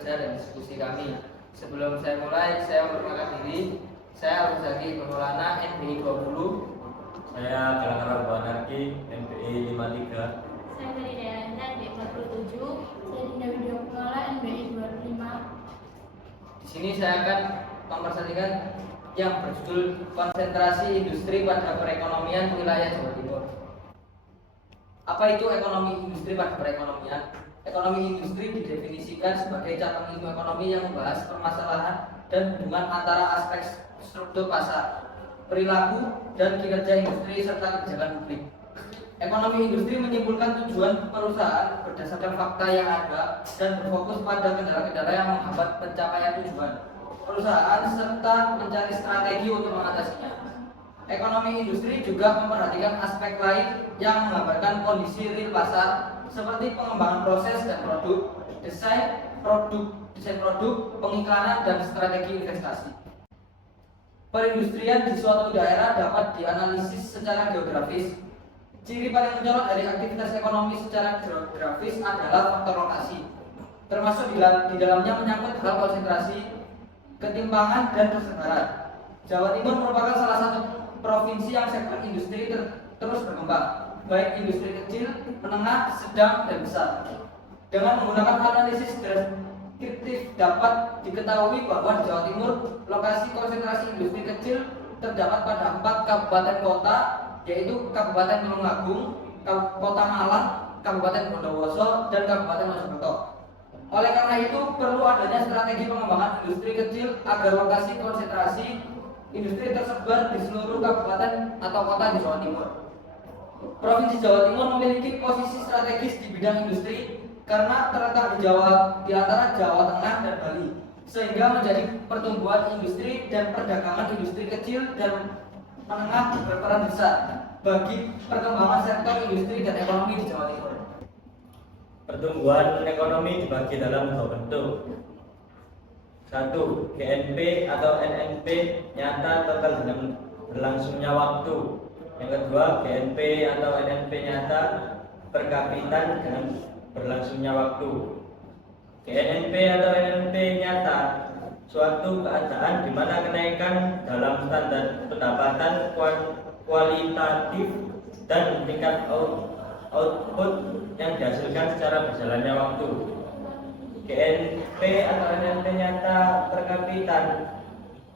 kerja dan diskusi kami. Sebelum saya mulai, saya memperkenalkan diri. Saya Al-Zaki Maulana, NBI 20. Saya Galang Rabanarki, NBI 53. Saya dari daerah NBI 47. Saya Dinda Widya Kumala, NBI 25. Di sini saya akan mempresentasikan yang berjudul Konsentrasi Industri pada Perekonomian Wilayah Jawa Timur. Apa itu ekonomi industri pada perekonomian? Ekonomi industri didefinisikan sebagai cabang ilmu ekonomi yang membahas permasalahan dan hubungan antara aspek struktur pasar, perilaku, dan kinerja industri serta kebijakan publik. Ekonomi industri menyimpulkan tujuan perusahaan berdasarkan fakta yang ada dan berfokus pada kendala-kendala yang menghambat pencapaian tujuan perusahaan serta mencari strategi untuk mengatasinya. Ekonomi industri juga memperhatikan aspek lain yang menggambarkan kondisi real pasar seperti pengembangan proses dan produk, desain produk, pengiklanan, dan strategi investasi. Perindustrian di suatu daerah dapat dianalisis secara geografis. Ciri paling mencolok dari aktivitas ekonomi secara geografis adalah faktor lokasi, termasuk di dalamnya menyangkut hal konsentrasi, ketimpangan, dan persebaran. Jawa Timur merupakan salah satu provinsi yang sektor industri terus berkembang, baik industri kecil, menengah, sedang, dan besar. Dengan menggunakan analisis deskriptif dapat diketahui bahwa di Jawa Timur lokasi konsentrasi industri kecil terdapat pada 4 kabupaten kota, yaitu Kabupaten Tulungagung, Kota Malang, Kabupaten Bondowoso, dan Kabupaten Mojokerto. Oleh karena itu, perlu adanya strategi pengembangan industri kecil agar lokasi konsentrasi industri tersebar di seluruh kabupaten atau kota di Jawa Timur. Provinsi Jawa Timur memiliki posisi strategis di bidang industri karena terletak di antara Jawa Tengah dan Bali, sehingga menjadi pertumbuhan industri dan perdagangan industri kecil dan menengah berperan besar bagi perkembangan sektor industri dan ekonomi di Jawa Timur. Pertumbuhan ekonomi dibagi dalam 2 bentuk. 1. GNP atau NNP nyata total dengan berlangsungnya waktu. Yang kedua, GNP atau NNP nyata per kapita dengan berlangsungnya waktu. GNP atau NNP nyata suatu keadaan di mana kenaikan dalam standar pendapatan kualitatif dan tingkat output yang dihasilkan secara berjalannya waktu. GNP atau NNP nyata per kapita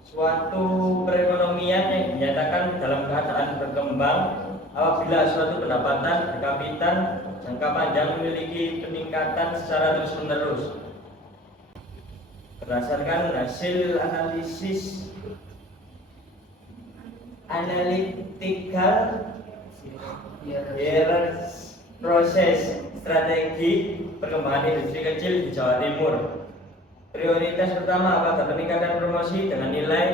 suatu perekonomian yang dinyatakan dalam keadaan berkembang apabila suatu pendapatan per kapita jangka panjang memiliki peningkatan secara terus-menerus. Berdasarkan hasil analisis analytical proses strategi perkembangan industri kecil di Jawa Timur. Prioritas pertama pada peningkatan promosi dengan nilai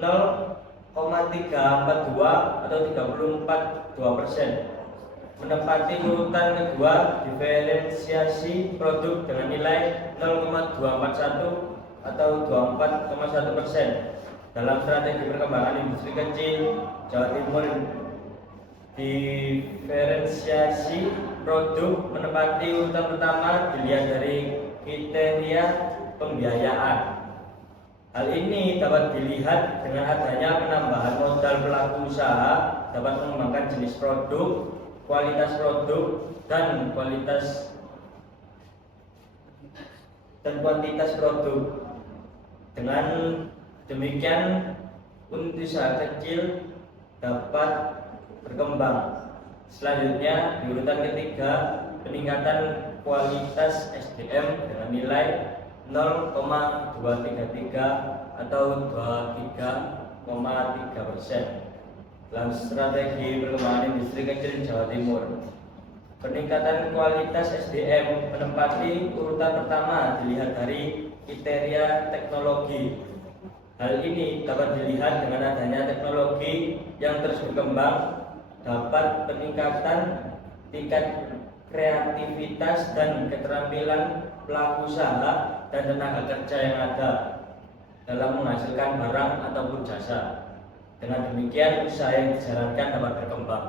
0,342 atau 34,2%. Menempati urutan kedua diferensiasi produk dengan nilai 0,241 atau 24,1%. Dalam strategi perkembangan industri kecil Jawa Timur, diferensiasi produk menempati urutan pertama dilihat dari kriteria pembiayaan. Hal ini dapat dilihat dengan adanya penambahan modal pelaku usaha dapat mengembangkan jenis produk, kualitas produk, dan kuantitas produk. Dengan demikian, unit usaha kecil dapat berkembang. Selanjutnya, di urutan ketiga, peningkatan kualitas SDM dengan nilai 0,233 atau 23,3% dalam strategi perkembangan industri kecil Jawa Timur. Peningkatan kualitas SDM menempati urutan pertama dilihat dari kriteria teknologi. Hal ini dapat dilihat dengan adanya teknologi yang terus berkembang, dapat peningkatan tingkat kreativitas dan keterampilan pelaku usaha dan tenaga kerja yang ada dalam menghasilkan barang ataupun jasa. Dengan demikian, usaha yang dijalankan dapat berkembang.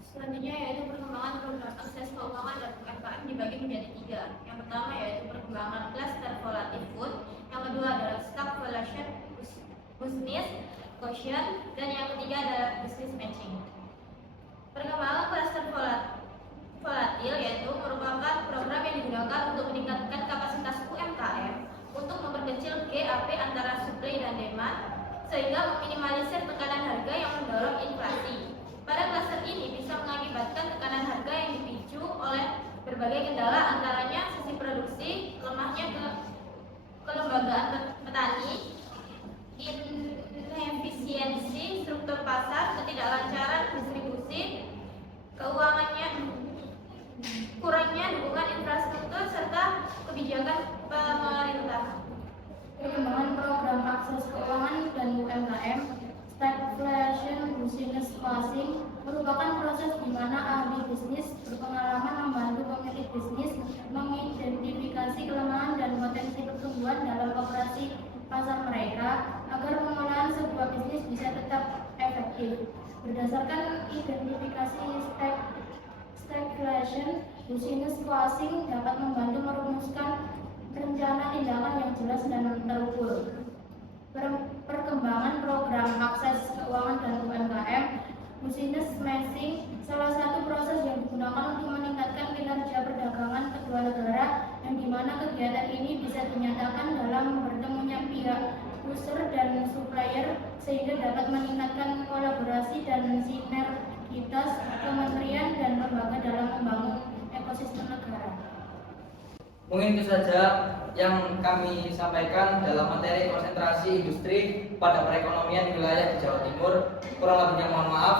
Selanjutnya yaitu perkembangan program akses keuangan dan UMKM dibagi menjadi 3. Yang pertama yaitu perkembangan kelas innovation, dan yang ketiga adalah business matching. Perkembangan cluster volatil yaitu merupakan program yang digunakan untuk meningkatkan kapasitas UMKM untuk memperkecil gap antara supply dan demand sehingga meminimalisir tekanan harga yang mendorong inflasi. Pada cluster ini bisa mengakibatkan tekanan harga yang dipicu oleh berbagai kendala, antaranya sisi produksi, lemahnya kelembagaan petani, inefisiensi struktur pasar, ketidaklancaran distribusi, keuangannya, kurangnya dukungan infrastruktur, serta kebijakan pemerintah. Perkembangan program akses keuangan dan UMKM, stagflation business closing merupakan proses di mana ahli bisnis berpengalaman membantu pemilik bisnis mengidentifikasi kelemahan dan potensi pertumbuhan dalam operasi pasar mereka agar pengolahan sebuah bisnis bisa tetap efektif. Berdasarkan identifikasi stagflation, business closing dapat membantu merumuskan rencana tindakan yang jelas dan terukur. Perkembangan program akses keuangan dan UMKM, business matching, salah satu proses yang digunakan untuk meningkatkan kinerja perdagangan kedua negara, yang dimana kegiatan ini bisa dinyatakan dalam bertemunya pihak user dan supplier sehingga dapat meningkatkan kolaborasi dan sinergitas kementerian dan lembaga dalam membangun ekosistem negara. Mungkin itu saja yang kami sampaikan dalam materi konsentrasi industri pada perekonomian di wilayah Jawa Timur. Kurang lebihnya mohon maaf.